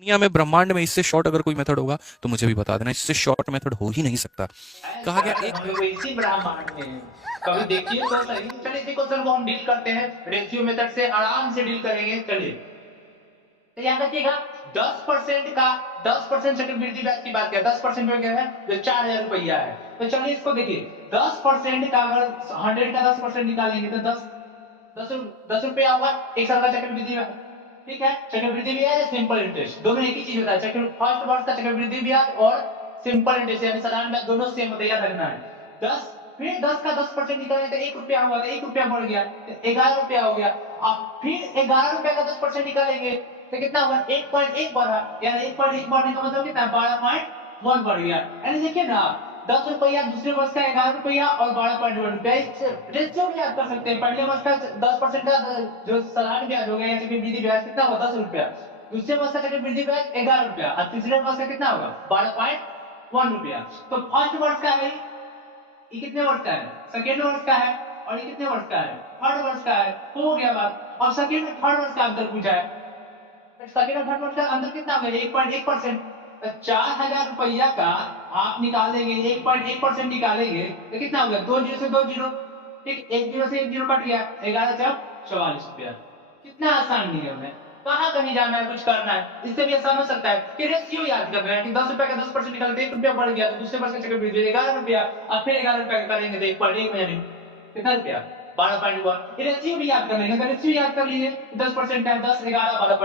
दुनिया में, ब्रह्मांड में इससे शॉर्ट अगर कोई मेथड होगा तो मुझे भी बता देना। इससे शॉर्ट मेथड हो ही नहीं सकता। कहा गया एक हम लोग इसी ब्रह्मांड में हैं। कभी देखिए तो सही। चलिए इसी क्वेश्चन को हम डील करते हैं, रेशियो मेथड से आराम से डील करेंगे। चलिए तो याद रखिएगा, 10% का 10% चक्रवृद्धि ब्याज की बात किया। 10% में क्या है, जो 4,000 रुपया है। तो चलिए इसको देखिए, 10% का अगर 100 का 10% निकालेंगे तो 10 10 रुपया होगा एक साल का चक्रवृद्धि ब्याज। ठीक है, चक्रवृद्धि ब्याज सिंपल इंटरेस्ट दोनों एक ही चीज होता है। फर्स्ट वर्ष का चक्रवृद्धि ब्याज और सिंपल इंटरेस्ट यानी साधारण ब्याज दोनों सेम होता है, याद रखना है। 10 फिर 10 का 10% निकालें तो 1 रुपया हुआ, तो 1 रुपया बढ़ गया तो 11 रुपया हो गया। अब फिर 11 रुपया का 10% निकालेंगे तो कितना हुआ, 1.1 बढ़ा, यानी 1.1 बढ़ने का मतलब कितना, 12.1 बढ़ गया। यानी देखिए ना, 10 रुपया दूसरे वर्ष का 11 रुपया और 12.1 रुपया, रेशियो भी याद कर सकते हैं। पहले वर्ष का 10% का जो साधारण ब्याज हो गया या चक्रवृद्धि ब्याज कितना हुआ, 10 रुपया। दूसरे वर्ष का चक्रवृद्धि ब्याज 11 रुपया और तीसरे वर्ष का कितना होगा, 12.1 रुपया। तो फर्स्ट वर्ष का है, ये कितने वर्ष का है, सेकेंड वर्ष का है। और ये कितने वर्ष का है, थर्ड वर्ष का है। हो गया बात। अब सेकेंड और थर्ड वर्ष का अंतर पूछा है, सेकेंड और थर्ड वर्ष का अंतर कितना हो गया, 1.1%। तो 4,000 रुपया का आप निकालेंगे, 1.1% निकालेंगे तो कितना हो गया, 2 जीरो से 2 जीरो। ठीक, एक जीरो से एक जीरो कट गया, 11 चौक 44 रुपया। कितना आसान नियम है। कहाँ कहीं जाना है, कुछ करना है, इससे भी आसान हो सकता है कि रेशियो याद करना है कि 10 रुपया का 10% निकाल 1 रुपया बढ़ गया तो दूसरे वर्ष का चक्रवृद्धि 11 रुपया और फिर 11 रुपया करेंगे तो 1.1 में कितना रुपया, 12.1। रेशियो भी याद कर लेंगे, अगर रेशियो याद कर लिए 10% का 10 11 12